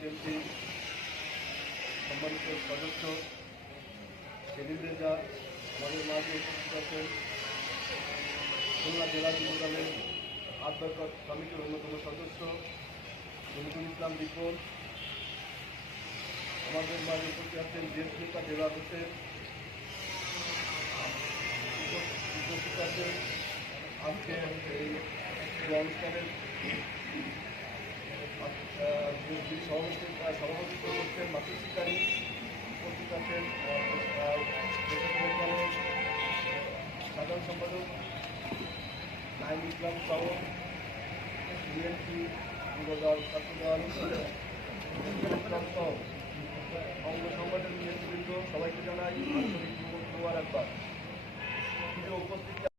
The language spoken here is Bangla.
এজেন্সি সম্মানিত সদস্য সেলিব্রেজা আমাদের মাঝে উপস্থিত আছেন খুলনা জেলা যুবদলের আত্মকট সমিতির অন্যতম সদস্য জমিদুল ইসলাম বিপুল আমাদের মাঝে উপস্থিত আছেন দেশ নেতা জেলা হোসেন উপস্থিত আছেন আজকে এই অনুষ্ঠানের যিনি সভাপতি সভাপতিত্ব করছেন মাসুদ শিকারী উপস্থিত আছেন সাধারণ সম্পাদক নাইম ইসলাম সহ বিএনপি, যুবদল, ছাত্রদল ইসলাম সহ অঙ্গ সংগঠন নেতৃবৃন্দ সবাইকে জানাই